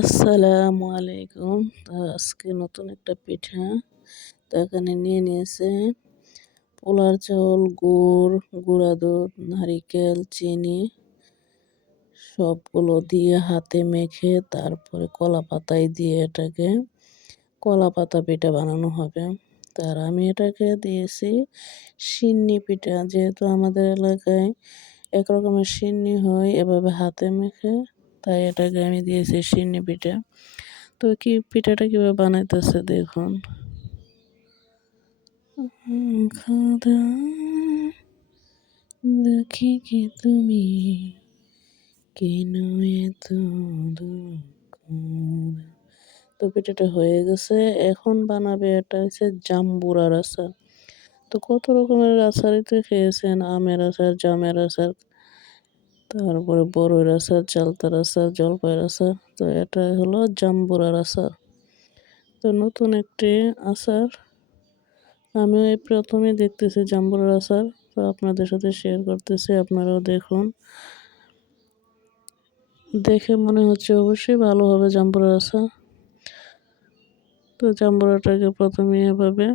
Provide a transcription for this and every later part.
আসসালামু আলাইকুম। আজকে নতুন একটা পিঠা। তো এখানে নিয়ে নিয়েছে পোলার চাউল, গুড়, গুঁড়া দুধ, নারিকেল, চিনি সবগুলো দিয়ে হাতে মেখে তারপরে কলা পাতায় দিয়ে এটাকে কলা পাতা পিঠা বানানো হবে। তার আমি এটাকে দিয়েছি সিন্নি পিঠা। যেহেতু আমাদের এলাকায় এক রকমের সিন্নি হয়, এভাবে হাতে মেখে তাই এটাকে আমি দিয়েছি সিন্নি পিঠা। তো কি পিঠাটা কীভাবে বানাইতেছে দেখুন। দেখি কি তুমি কেন এত তো পিঠাটা হয়ে গেছে, এখন বানাবে এটা হচ্ছে জাম্বুরার আচার। তো কত রকমের আচারই তো খেয়েছেন, আমের আচার, জামের আচার। তারপরে বড়ইর আচার চালতার আচার জলপাইয়ের আচার তো এটা হলো জাম্বুরার আচার তো নতুন একটি আচার আমি এই প্রথমে দেখতেছি জাম্বুরার আচার তো আপনাদের সাথে শেয়ার করতেছি, আপনারাও দেখুন। দেখে মনে হচ্ছে অবশ্যই ভালো হবে জাম্বুরার আচার তো জাম্বুরাটাকে প্রথমে এভাবে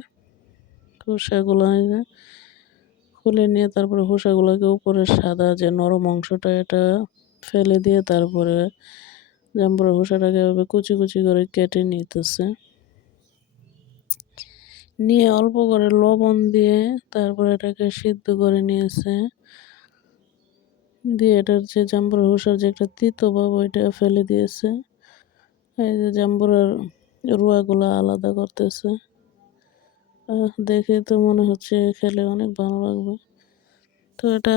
খোসাগুলো খুলে নিয়ে তারপরে খোসাগুলোকে উপরে সাদা যে নরম অংশটা, এটা ফেলে দিয়ে তারপরে জাম্বুরা খোসাটাকে এভাবে কুচি কুচি করে কেটে নিতেছে। নিয়ে অল্প করে লবণ দিয়ে তারপরে এটাকে সিদ্ধ করে নিয়েছে। দিয়ে এটার যে জাম্বুরা খোসার যে একটা তিতো ভাব ওইটা ফেলে দিয়েছে, এই যে জাম্বুরার রুয়াগুলো আলাদা করতেছে। দেখে তো মনে হচ্ছে খেলে অনেক ভালো লাগবে। তো এটা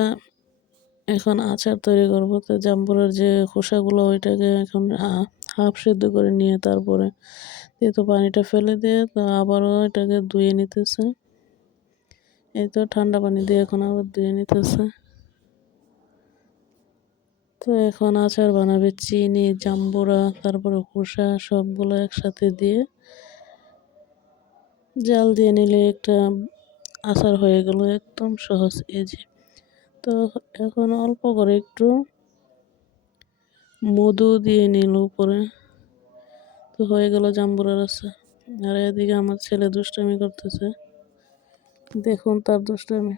এখন আচার তৈরি করব। তো জাম্বুরের যে খোসাগুলো, ওইটাকে এখন হাফ সেদ্ধ করে নিয়ে তারপরে দিয়ে তো পানিটা ফেলে দিয়ে, তো আবারও এটাকে ধুয়ে নিতেছে। এই তো ঠান্ডা পানি দিয়ে এখন আবার ধুয়ে নিতেছে। তো এখন আচার বানাবে চিনি, জাম্বুরা, তারপরে খোসা সবগুলো একসাথে দিয়ে জাল দিয়ে নিলে একটা আচার হয়ে গেল একদম সহজ এজি তো এখন অল্প করে একটু মধু দিয়ে নিল উপরে। তো হয়ে গেল জাম্বুরার আচার। আর এদিকে আমার ছেলে দুষ্টামি করতেছে। দেখুন তার দুষ্টামি।